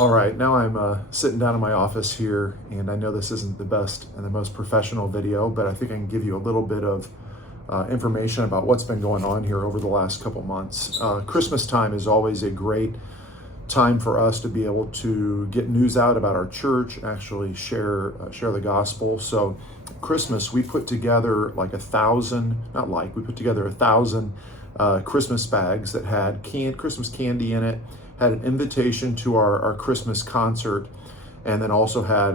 All right, now I'm sitting down in my office here, and I know this isn't the best and the most professional video, but I think I can give you a little bit of information about what's been going on here over the last couple months. Christmas time is always a great time for us to be able to get news out about our church, actually share the gospel. So Christmas, we put together we put together 1,000 Christmas bags that had Christmas candy in it, had an invitation to our Christmas concert, and then also had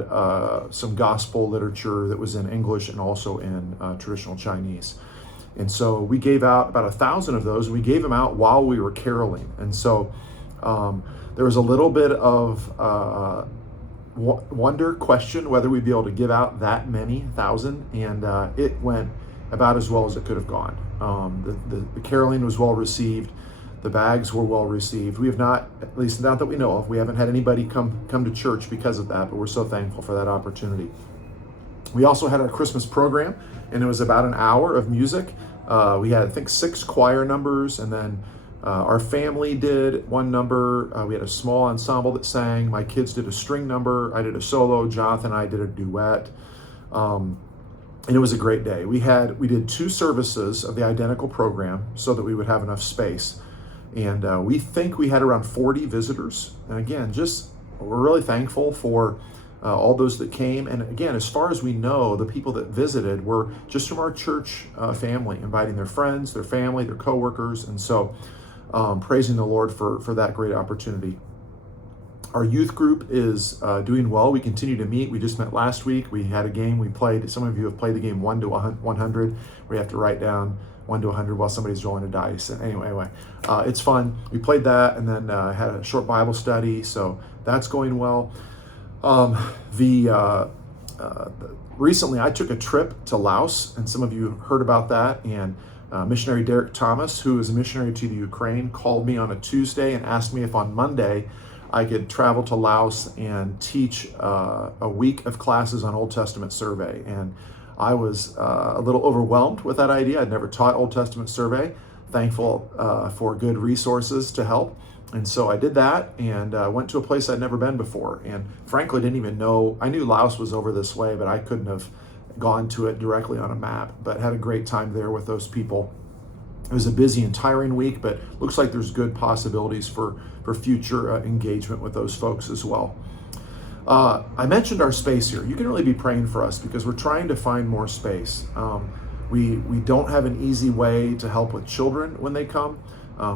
some gospel literature that was in English and also in traditional Chinese. And so we gave out about 1,000 of those, and we gave them out while we were caroling. And so there was a little bit of question whether we'd be able to give out that many 1,000, and it went about as well as it could have gone. The caroling was well received. The bags were well received. We have not, at least not that we know of, we haven't had anybody come to church because of that, but we're so thankful for that opportunity. We also had our Christmas program, and it was about an hour of music. We had, I think, 6 choir numbers, and then our family did one number. We had a small ensemble that sang. My kids did a string number. I did a solo. Jonathan and I did a duet. And it was a great day. We did 2 services of the identical program so that we would have enough space. And we think we had around 40 visitors. And again, we're really thankful for all those that came. And again, as far as we know, the people that visited were just from our church family, inviting their friends, their family, their coworkers. And so praising the Lord for that great opportunity. Our youth group is doing well. We continue to meet. We just met last week. We had a game we played. Some of you have played the game 1 to 100, where you have to write down 1 to 100 while somebody's rolling a dice. And anyway, it's fun. We played that, and then had a short Bible study. So that's going well. Recently, I took a trip to Laos, and some of you heard about that. And missionary Derek Thomas, who is a missionary to the Ukraine, called me on a Tuesday and asked me if on Monday I could travel to Laos and teach a week of classes on Old Testament survey. And I was a little overwhelmed with that idea. I'd never taught Old Testament survey. Thankful for good resources to help. And so I did that, and went to a place I'd never been before. And frankly, didn't even know, I knew Laos was over this way, but I couldn't have gone to it directly on a map, but had a great time there with those people. It was a busy and tiring week, but looks like there's good possibilities for future engagement with those folks as well. I mentioned our space here. You can really be praying for us because we're trying to find more space. We don't have an easy way to help with children when they come.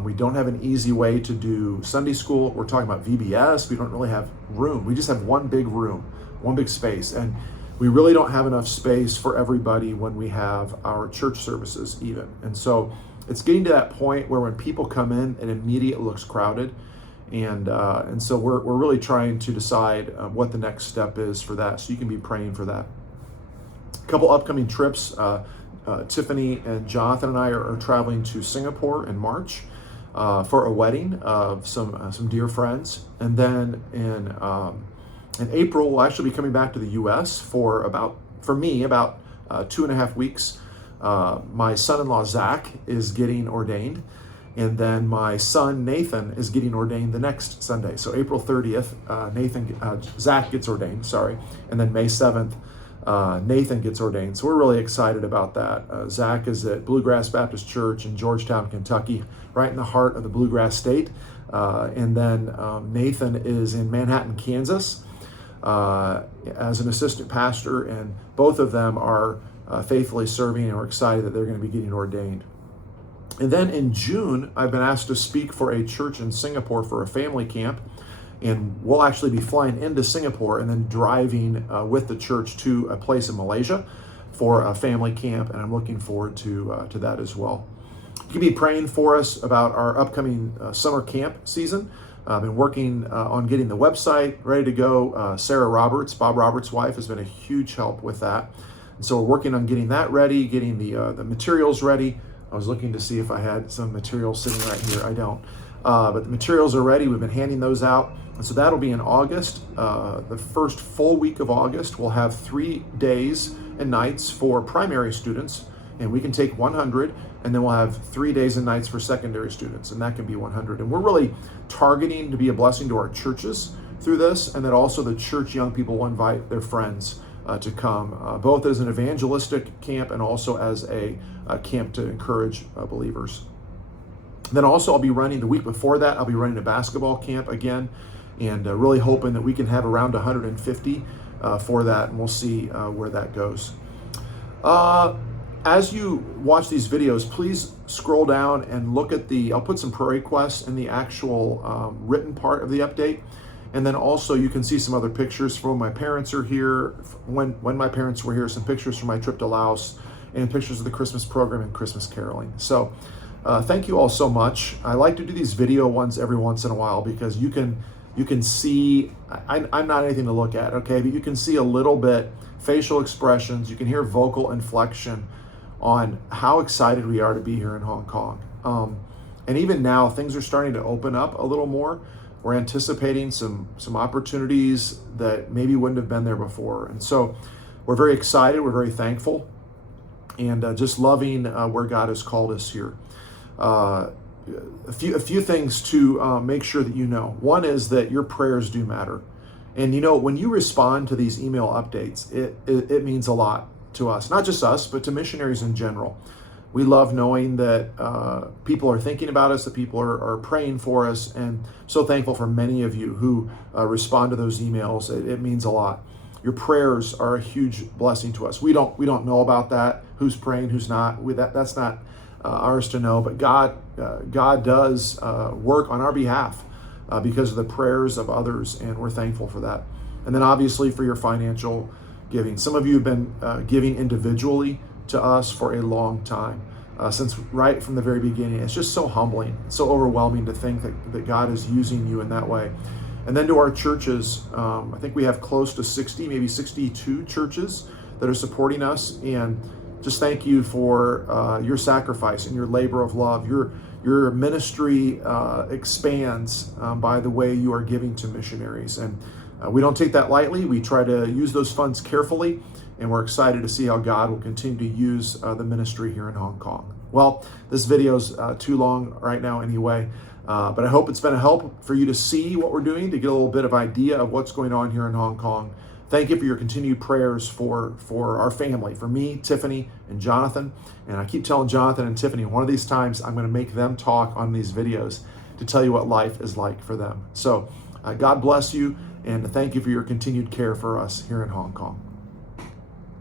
We don't have an easy way to do Sunday school. We're talking about VBS. We don't really have room. We just have one big room, one big space. And we really don't have enough space for everybody when we have our church services even. And so it's getting to that point where when people come in, it immediately looks crowded. And so we're really trying to decide what the next step is for that. So you can be praying for that. A couple upcoming trips. Tiffany and Jonathan and I are traveling to Singapore in March for a wedding of some dear friends. And then in April, we'll actually be coming back to the U.S. for about 2.5 weeks. My son-in-law, Zach, is getting ordained. And then my son, Nathan, is getting ordained the next Sunday. So April 30th, Zach gets ordained, and then May 7th, Nathan gets ordained. So we're really excited about that. Zach is at Bluegrass Baptist Church in Georgetown, Kentucky, right in the heart of the Bluegrass State. And then Nathan is in Manhattan, Kansas, as an assistant pastor, and both of them are faithfully serving, and we're excited that they're going to be getting ordained. And then in June, I've been asked to speak for a church in Singapore for a family camp. And we'll actually be flying into Singapore and then driving with the church to a place in Malaysia for a family camp. And I'm looking forward to that as well. You can be praying for us about our upcoming summer camp season. I've been working on getting the website ready to go. Sarah Roberts, Bob Roberts' wife, has been a huge help with that. And so we're working on getting that ready, getting the materials ready. I was looking to see if I had some materials sitting right here. I don't. But the materials are ready. We've been handing those out. And so that'll be in August. The first full week of August, we'll have 3 days and nights for primary students, and we can take 100, and then we'll have 3 days and nights for secondary students, and that can be 100. And we're really targeting to be a blessing to our churches through this, and that also the church young people will invite their friends to come, both as an evangelistic camp and also as a camp to encourage believers. Then also I'll be running the week before that, I'll be running a basketball camp again, and really hoping that we can have around 150 for that, and we'll see where that goes. As you watch these videos, please scroll down and look at I'll put some prayer requests in the actual written part of the update. And then also you can see some other pictures from when my parents are here, when my parents were here, some pictures from my trip to Laos, and pictures of the Christmas program and Christmas caroling. So thank you all so much. I like to do these video ones every once in a while because you can see, I'm not anything to look at, okay, but you can see a little bit facial expressions, you can hear vocal inflection on how excited we are to be here in Hong Kong. And even now, things are starting to open up a little more. We're anticipating some opportunities that maybe wouldn't have been there before. And so we're very excited, we're very thankful, and just loving where God has called us here. A few things to make sure that you know. One is that your prayers do matter. And you know, when you respond to these email updates, it means a lot to us, not just us, but to missionaries in general. We love knowing that people are thinking about us, that people are praying for us, and so thankful for many of you who respond to those emails. It means a lot. Your prayers are a huge blessing to us. We don't know about that, who's praying, who's not. That's not ours to know, but God does work on our behalf because of the prayers of others, and we're thankful for that. And then obviously for your financial giving. Some of you have been giving individually to us for a long time, since right from the very beginning. It's just so humbling, so overwhelming to think that God is using you in that way. And then to our churches, I think we have close to 60, maybe 62 churches that are supporting us, and just thank you for your sacrifice and your labor of love. Your ministry expands by the way you are giving to missionaries, and we don't take that lightly. We try to use those funds carefully, and we're excited to see how God will continue to use the ministry here in Hong Kong. Well, this video's too long right now anyway, but I hope it's been a help for you to see what we're doing, to get a little bit of idea of what's going on here in Hong Kong. Thank you for your continued prayers for our family, for me, Tiffany, and Jonathan. And I keep telling Jonathan and Tiffany, one of these times I'm going to make them talk on these videos to tell you what life is like for them. So God bless you, and thank you for your continued care for us here in Hong Kong.